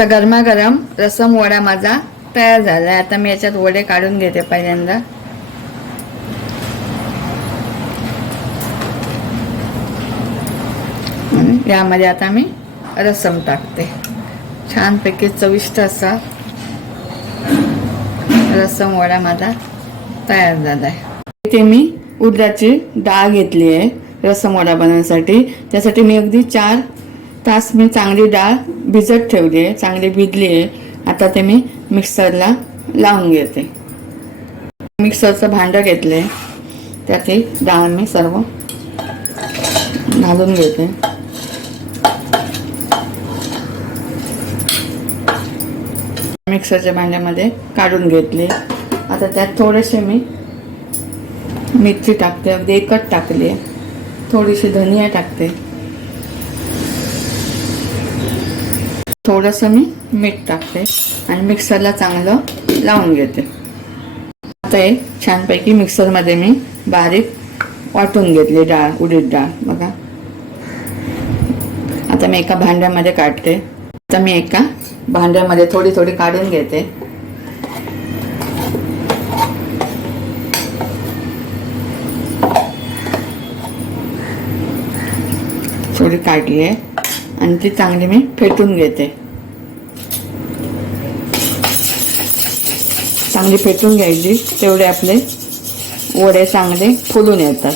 तर गरमागरम रसम वडा माझा तयार झाला आहे आता मी याच्यात वडे काढून घेते पहिल्यांदा. आणि यामध्ये आता मी रसम टाकते. छानपैकी चविष्ट असा रसम वडा माझा तयार झाला आहे इथे मी उडदाची डाळ घेतली आहे रसम वडा बनवण्यासाठी. त्यासाठी मी अगदी चार तास मी चांगली डाळ भिजत ठेवली आहे चांगली भिजली आहे. आता ते मी मिक्सरला लावून घेते. मिक्सरचं भांडं घेतलं. आहे त्यात ही डाळ मी सर्व घालून घेते. मिक्सरच्या भांड्यामध्ये काढून घेतले. आता त्यात थोडेसे मी मिरची टाकते अगदी एकच टाकली आहे. थोडीशी धनिया टाकते. थोडंसं मी मीठ टाकते आणि मिक्सरला चांगलं लावून घेते. आता हे छानपैकी मिक्सरमध्ये मी बारीक वाटून घेतली डाळ उडीद डाळ बघा. आता मी एका भांड्यामध्ये काढते. आता मी एका भांड्यामध्ये थोडी थोडी काढून घेते. थोडी काढली आहे. आणि ती चांगली मी फेटून घेते. चांगली फेटून घ्यायची तेवढे आपले वडे चांगले फुलून येतात.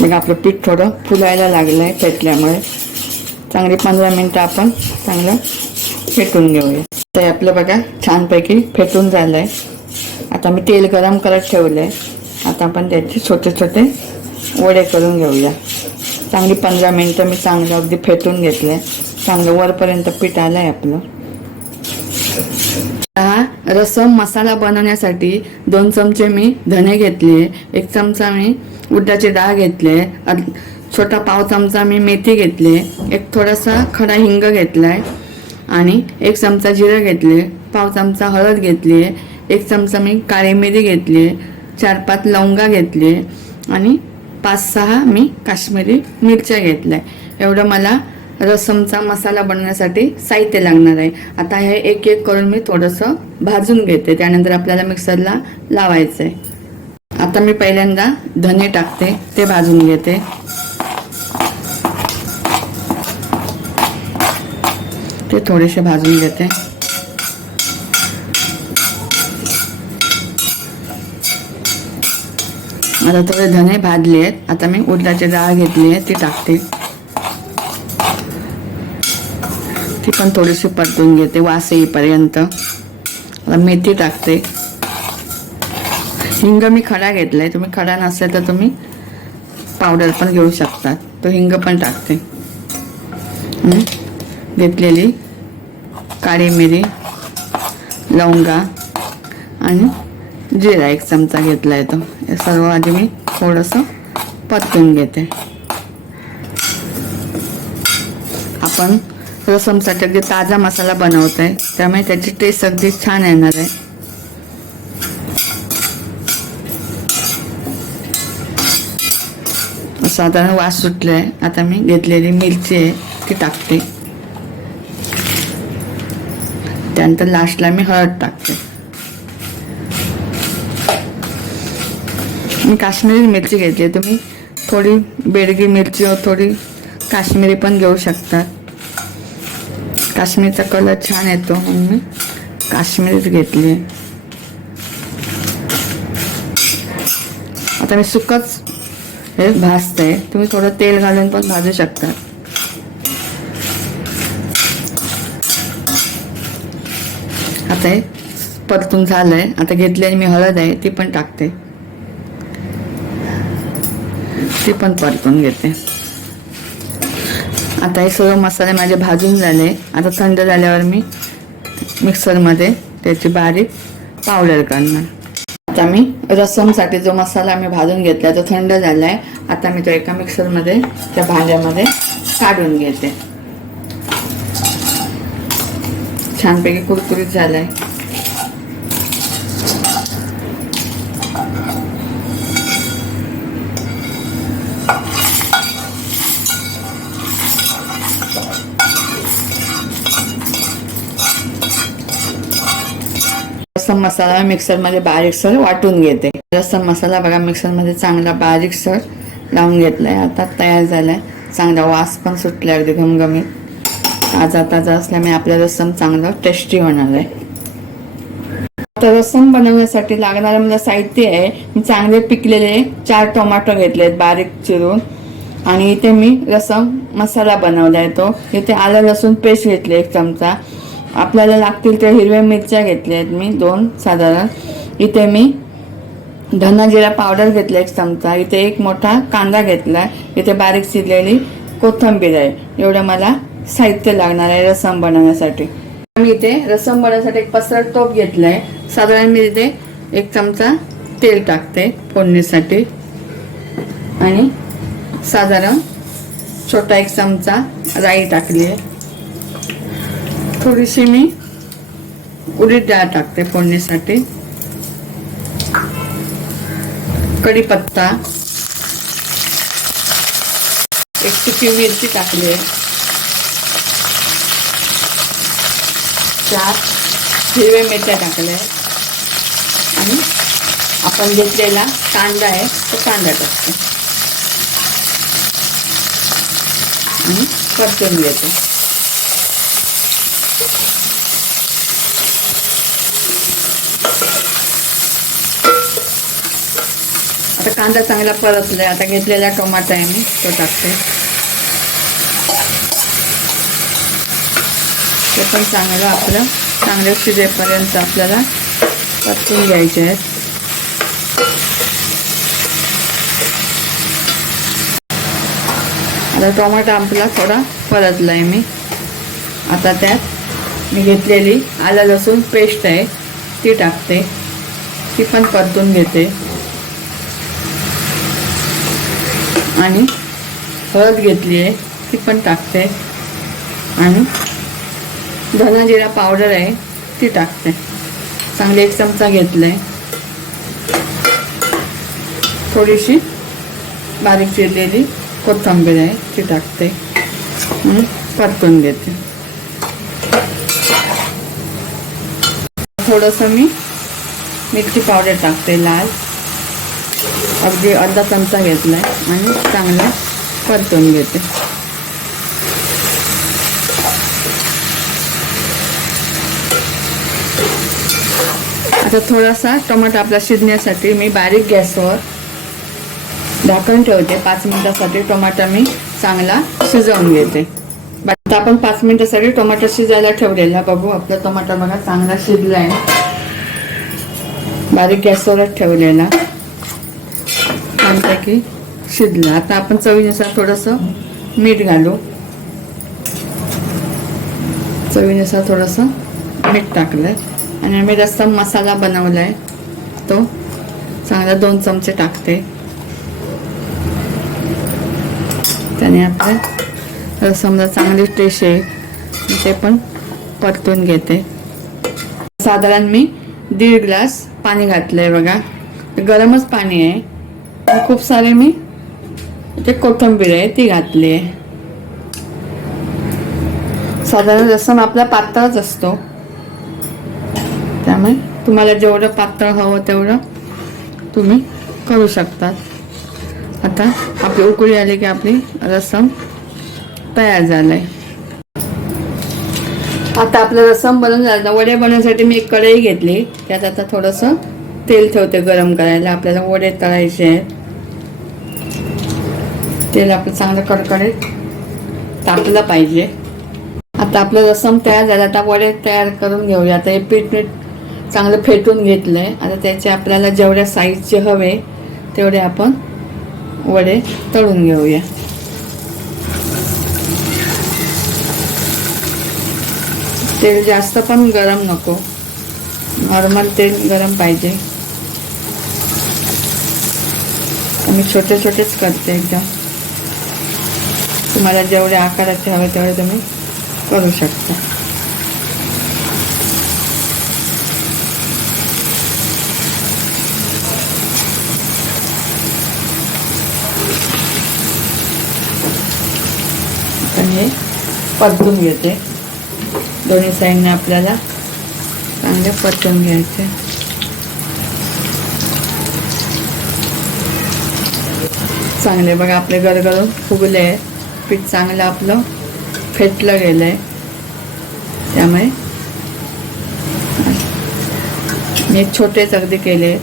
मग आपलं पीठ थोडं फुलायला लागलं आहे फेटल्यामुळे चांगली पंधरा मिनटं आपण चांगलं फेटून घेऊया. तर आपलं बघा छानपैकी फेटून झालं आहे आता मी तेल गरम करत ठेवलं आहे आता आपण त्याचे छोटे छोटे वडे करून घेऊया. चांगली पंधरा मिनटं मी चांगलं अगदी फेटून घेतलं आहे चांगलं वरपर्यंत पीठ आलं आहे आपलं. हा रसम मसाला बनवण्यासाठी दोन चमचे मी धने घेतले. एक चमचा मी उड्डाची डाळ घेतले. आहे छोटा पाव चमचा मी मेथी घेतली आहे एक थोडासा खडा हिंग घेतला आहे आणि एक चमचा जिरं घेतले पाव चमचा हळद घेतली आहे एक चमचा मी काळी मिरी घेतली आहे चार पाच लवंगा घेतली आणि पाच सहा मी काश्मीरी मिरच्या घेतल्या. एवढं मला रसमचा मसाला बनवण्यासाठी साहित्य लागणार आहे. आता हे एक एक करून मी थोडंसं भाजून घेते त्यानंतर आपल्याला मिक्सरला लावायचं आहे आता मी पहिल्यांदा धने टाकते ते भाजून घेते. ते थोडेसे भाजून घेते. आता थोडे धने भाजले आहेत आता मी उडदाची डाळ घेतली आहे ती टाकते. ती पण थोडीशी परतून घेते वास येईपर्यंत. आता मेथी टाकते. हिंग मी खडा घेतला आहे तुम्ही खडा नसेल तर तुम्ही पावडर पण घेऊ शकता. तो हिंग पण टाकते. घेतलेली. काळी मिरी लवंगा आणि जिरा एक चमचा घेतला आहे तो. हे सर्व आधी मी थोडंसं परतून घेते. आपण रसमसाठी अगदी ताजा मसाला बनवतोय त्यामुळे त्याची टेस्ट अगदी छान येणार आहे. साधारण वास सुटलाय. आता मी घेतलेली मिरची आहे ती टाकते. त्यानंतर लास्टला मी हळद टाकते. मी काश्मीरी मिरची घेतली तुम्ही थोडी बेडगी मिरची थोडी काश्मीरी पण घेऊ शकता. काश्मीरचा कलर छान येतो म्हणून मी काश्मीरीच घेतली आता मी सुकच हे भाजते. तुम्ही थोडं तेल घालून पण भाजू शकता. आता हे परतून झालंय. आता घेतलेली मी हळद आहे ती पण टाकते. ती पण परतून घेते. आता हे सर्व मसाले माझे भाजून झाले. आता थंड झाल्यावर मी मिक्सरमध्ये त्याची बारीक पावडर करणार. आता मी रसमसाठी जो मसाला मी भाजून घेतला तो थंड झालाय. आता मी तो एका मिक्सरमध्ये त्या भांड्यामध्ये काढून घेते. छानपैकी कुरकुरीत झालाय. रसम मसाला मिक्सरमध्ये बारीकसर वाटून घेते. रसम मसाला बघा मिक्सरमध्ये चांगला बारीकसर लावून घेतलाय. आता तयार झालाय. चांगला वास पण सुटलाय अगदी घमघमीत. ताजा ताजा असल्यामुळे आपला रसम चांगला टेस्टी होणार आहे. आता रसम बनवण्यासाठी लागणारं मला साहित्य आहे मी चांगले पिकलेले चार टोमॅटो आहेत बारीक चिरून. आणि इथे मी रसम मसाला बनवला आहे तो. इथे आलं लसूण पेस्ट घेतले एक चमचा. आपल्याला लागतील त्या हिरव्या मिरच्या घेतल्या आहेत मी दोन साधारण. इथे मी धना जिरा पावडर घेतला एक चमचा. इथे एक मोठा कांदा घेतला. इथे बारीक चिरलेली कोथिंबीर आहे. एवढं मला साहित्य लागणार आहे रसम बनवण्यासाठी. मी इथे रसम बनवण्यासाठी एक पसरट टोप घेतलाय. साधारण मी इथे एक चमचा तेल टाकते फोडणीसाठी. आणि साधारण छोटा एक चमचा राई टाकली आहे. थोडीशी मी उडीद डाळ टाकते फोडणीसाठी. कढीपत्ता. एक सुकी मिरची टाकली आहे. चार हिरव्या मिरच्या टाकल्या आहेत. आणि आपण घेतलेला कांदा आहे तो कांदा टाकतो. आणि परतून घेतो. आता कांदा चांगला परतलाय. आता घेतलेला टोमॅटो आहे मी तो टाकतो. ते पण चांगलं आपलं चांगलं शिजेपर्यंत आपल्याला परतून घ्यायचे आहेत. आता टोमॅटो आपला थोडा परतला आहे मी. आता त्यात मी घेतलेली आलं लसूण पेस्ट आहे ती टाकते. ती पण परतून घेते. आणि हळद घेतली आहे ती पण टाकते. आणि धनाजिरा पावडर आहे ती टाकते. चांगली एक चमचा घेतलाय. थोडीशी बारीक चिरलेली कोथिंबीर आहे ती टाकते. आणि परतून घेते. थोडंसं मी मिरची पावडर टाकते लाल. अगदी अर्धा चमचा घेतलाय आणि चांगला परतून घेते. आता थोडासा टोमॅटो आपला शिजण्यासाठी मी बारीक गॅसवर झाकण ठेवते. पाच मिनिटासाठी टोमॅटो मी चांगला शिजवून घेते. आता आपण पाच मिनिटासाठी टोमॅटो शिजायला ठेवलेला बघू आपला टोमॅटो बघा चांगला शिजला आहे बारीक गॅसवरच ठेवलेला. आणि शिजला. आता आपण चवीनुसार थोडंसं मीठ घालू. चवीनुसार थोडंसं मीठ टाकलंय. आणि आम्ही रस्सम मसाला बनवला आहे तो चांगला दोन चमचे टाकते. त्याने आपल्या रसमला चांगली टेस्ट आहे ते पण परतून घेते. साधारण मी दीड ग्लास पाणी घातलं आहे बघा. गरमच पाणी आहे. खूप सारे मी ते कोथिंबीर आहे ती घातली आहे. साधारण रसम आपला पातळच असतो. त्यामुळे तुम्हाला जेवढं पातळ हवं तेवढं तुम्ही करू शकतात आता आपली उकळी आली की आपली रसम तयार झालाय. आता आपलं रसम बनवून झालं. वडे बनवण्यासाठी मी एक कढई घेतली. त्यात आता थोडंसं तेल ठेवते गरम करायला. आपल्याला वडे तळायचे आहेत. तेल आपलं चांगलं कडकडीत तापलं पाहिजे. आता आपलं रसम तयार झालं. आता वडे तयार करून घेऊया. आता हे पीठ मीठ चांगलं फेटून घेतलं आहे आता त्याचे आपल्याला जेवढ्या साईजचे हवे तेवढे आपण वडे तळून घेऊया. तेल जास्त पण गरम नको. नॉर्मल तेल गरम पाहिजे. मी छोटे छोटेच करते एकदम. तुम्हाला जेवढे आकाराचे हवे तेवढे तुम्ही करू शकता. परतून घेते. दोन्ही साईडने आपल्याला चांगले परतून घ्यायचे. चांगले बघा आपले गरगर फुगले आहे पीठ चांगलं आपलं फेटलं गेलं आहे त्यामुळे मी छोटेच अगदी केले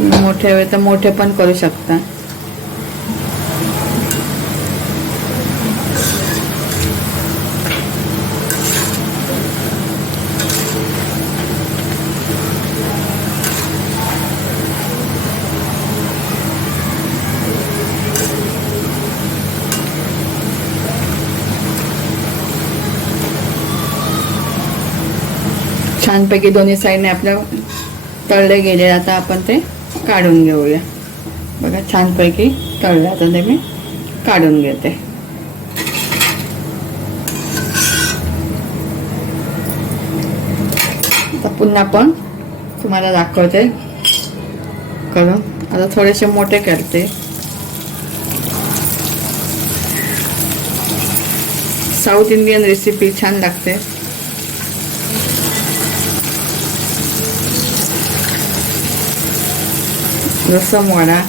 मोठे हवे तर मोठे पण करू शकता. छानपैकी दोन्ही साईडने आपल्या तळले गेले. आता आपण ते काढून घेऊया. बघा छानपैकी तळले. आता ते मी काढून घेते. आता पुन्हा पण तुम्हाला दाखवते. करून. आता थोडेसे मोठे करते. साऊथ इंडियन रेसिपी छान लागते. रसम वडा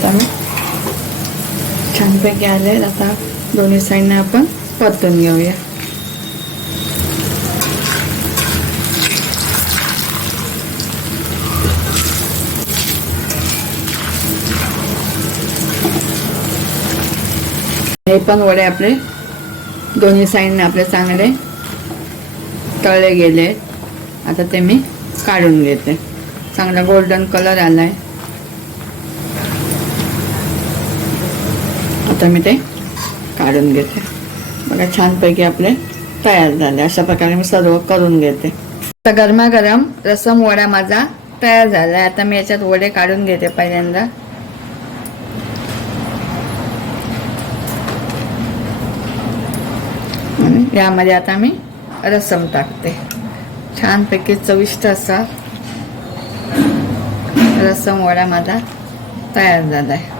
त्यामुळे छानपैकी आले आता दोन्ही साईडने आपण परतून घेऊया हे पण वडे आपले दोन्ही साईडने आपले चांगले तळले गेले. आता ते मी काढून घेते. चांगला गोल्डन कलर आला आहे आता मी ते काढून घेते. बघा छानपैकी आपले तयार झाले. अशा प्रकारे मी सर्व करून घेते. आता गरमागरम रसम वडा माझा तयार झाला आहे आता मी याच्यात वडे काढून घेते पहिल्यांदा. यामध्ये आता मी रसम टाकते. छानपैकी चविष्ट असा रसम वडा माझा तयार झाला आहे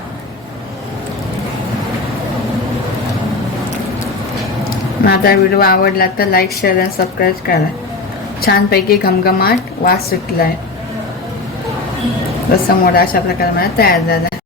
माझा व्हिडिओ आवडला तर लाईक शेअर आणि सबस्क्राईब करा. छानपैकी घमघमाट वास सुटला आहे रसम वडा अशा प्रकारे मला तयार झाला आहे